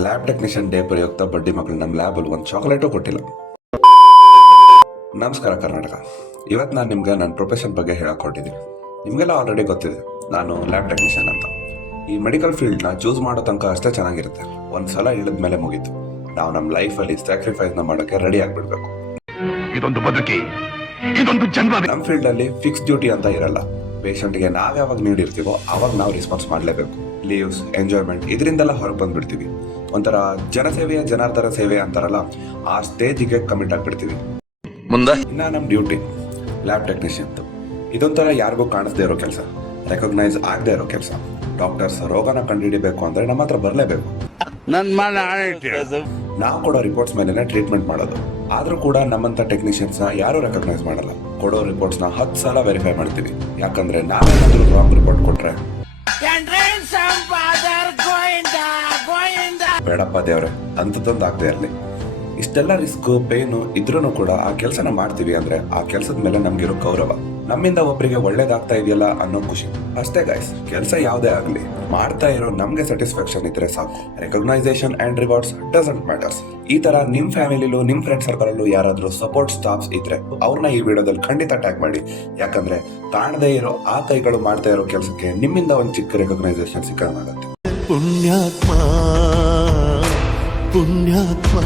Lab technician day ಪ್ರಯುಕ್ತ ಬಡ್ಡಿ ಮಕ್ಕಳು ನಮ್ಮ ಲ್ಯಾಬಲ್ಲಿ ಒಂದು ಚಾಕ್ಲೇಟು ಕೊಟ್ಟಿಲ್ಲ. ನಮಸ್ಕಾರ ಕರ್ನಾಟಕ. ಇವತ್ತು ನಾನು ನಿಮ್ಗೆ ನನ್ನ ಪ್ರೊಫೆಷನ್ ಬಗ್ಗೆ ಹೇಳಕ್ ಹೊರಟಿದ್ದೀನಿ. ನಿಮಗೆಲ್ಲ ಆಲ್ರೆಡಿ ಗೊತ್ತಿದೆ, ನಾನು ಲ್ಯಾಬ್ ಟೆಕ್ನಿಷಿಯನ್ ಅಂತ. ಈ ಮೆಡಿಕಲ್ ಫೀಲ್ಡ್ನ ಚೂಸ್ ಮಾಡೋ ತನಕ ಅಷ್ಟೇ ಚೆನ್ನಾಗಿರುತ್ತೆ. ಒಂದ್ಸಲ ಇಳಿದ ಮೇಲೆ ಮುಗೀತು. ನಾವು ನಮ್ಮ ಲೈಫಲ್ಲಿ ಸ್ಯಾಕ್ರಿಫೈಸ್ನ ಮಾಡೋಕ್ಕೆ ರೆಡಿ ಆಗಿಬಿಡ್ಬೇಕು. ಇದೊಂದು ಬದುಕಿ, ಇದೊಂದು ಜನ್ಮ. ನಮ್ಮ ಫೀಲ್ಡಲ್ಲಿ ಫಿಕ್ಸ್ ಡ್ಯೂಟಿ ಅಂತ ಇರಲ್ಲ. ಪೇಷಂಟ್ಗೆ ನಾವು ಯಾವಾಗ ನೀಡಿರ್ತೀವೋ ಅವಾಗ ನಾವು ರೆಸ್ಪಾನ್ಸ್ ಮಾಡಲೇಬೇಕು. ಲೀವ್ಸ್, ಎಂಜಾಯ್ಮೆಂಟ್ ಇದರಿಂದೆಲ್ಲ ಹೊರಗೆ ಬಂದ್ಬಿಡ್ತೀವಿ. ಒಂಥರ ಜನಸೇವೆಯ ಜನಾರ್ದನ ಸೇವೆ ಅಂತಾರಲ್ಲ, ಆ ಸ್ಟೇಜಿಗೆ ಕಮಿಟ್ ಆಗಿಬಿಡ್ತೀವಿ. ಮುಂದೆ ಇನ್ನ ನಮ್ಮ ಡ್ಯೂಟಿ ಲ್ಯಾಬ್ ಟೆಕ್ನಿಷಿಯನ್. ಇದೊಂಥರ ಯಾರಿಗೂ ಕಾಣಿಸ್ದೇ ಇರೋ ಕೆಲಸ, ರೆಕಗ್ನೈಸ್ ಆಗದೆ ಇರೋ ಕೆಲಸ. ಡಾಕ್ಟರ್ಸ್ ರೋಗನ ಕಂಡುಹಿಡಿಬೇಕು ಅಂದ್ರೆ ನಮ್ಮ ಹತ್ರ ಬರಲೇಬೇಕು. ನಾವು ಕೊಡೋ ರಿಪೋರ್ಟ್ಸ್ ಮೇಲೆ ಟ್ರೀಟ್ಮೆಂಟ್ ಮಾಡೋದು. ಆದ್ರೂ ಕೂಡ ನಮ್ಮಂತ ಟೆಕ್ನಿಷಿಯನ್ಸ್ ಯಾರು ರೆಕಗ್ನೈಸ್ ಮಾಡಲ್ಲ. ಕೊಡೋ ರಿಪೋರ್ಟ್ಸ್ ನ 10 ಸಲ ವೆರಿಫೈ ಮಾಡ್ತೀವಿ. ಯಾಕಂದ್ರೆ ನಾವೇನಾದ್ರೂ ರಾಂಗ್ ರಿಪೋರ್ಟ್ ಕೊಟ್ರೆ ಬೇಡಪ್ಪ ದೇವ್ರೆ ಅಂಥದ್ದೊಂದು ಆಗದೆ ಇರಲಿ. ಇಷ್ಟೆಲ್ಲ ರಿಸ್ಕ್ ಪೇನು ಇದ್ರೂ ಕೂಡ ಆ ಕೆಲಸನ ಮಾಡ್ತೀವಿ ಅಂದ್ರೆ ಆ ಕೆಲಸದ ಮೇಲೆ ನಮ್ಗಿರೋ ಗೌರವ, ನಮ್ಮಿಂದ ಒಬ್ಬರಿಗೆ ಒಳ್ಳೇದಾಗ್ತಾ ಇದೆಯಲ್ಲ ಅನ್ನೋ ಖುಷಿ ಅಷ್ಟೇ ಗೈಸ್. ಕೆಲಸ ಯಾವುದೇ ಆಗಲಿ ಮಾಡ್ತಾ ಇರೋ ನಮ್ಗೆ ಸ್ಯಾಟಿಸ್ಫ್ಯಾಕ್ಷನ್ ಇದ್ರೆ ಸಾಕು. Recognisation and rewards doesn't matters. ಈ ತರ ನಿಮ್ ಫ್ಯಾಮಿಲಿಲೂ ನಿಮ್ ಫ್ರೆಂಡ್ ಸರ್ಕಲ್ ಅಲ್ಲೂ ಯಾರಾದ್ರೂ ಸಪೋರ್ಟ್ ಸ್ಟಾಫ್ಸ್ ಇದ್ರೆ ಅವ್ರನ್ನ ಈ ವಿಡಿಯೋದಲ್ಲಿ ಖಂಡಿತ ಟ್ಯಾಗ್ ಮಾಡಿ. ಯಾಕಂದ್ರೆ ಕಾಣದೇ ಇರೋ ಆ ಕೈಗಳು ಮಾಡ್ತಾ ಇರೋ ಕೆಲಸಕ್ಕೆ ನಿಮ್ಮಿಂದ ಒಂದು ಚಿಕ್ಕ ರೆಕಗ್ನೈಸೇಷನ್ ಸಿಕ್ಕಂಗಾಗತ್ತೆ. ಪುಣ್ಯಾತ್ಮ ಪುಣ್ಯಾತ್ಮ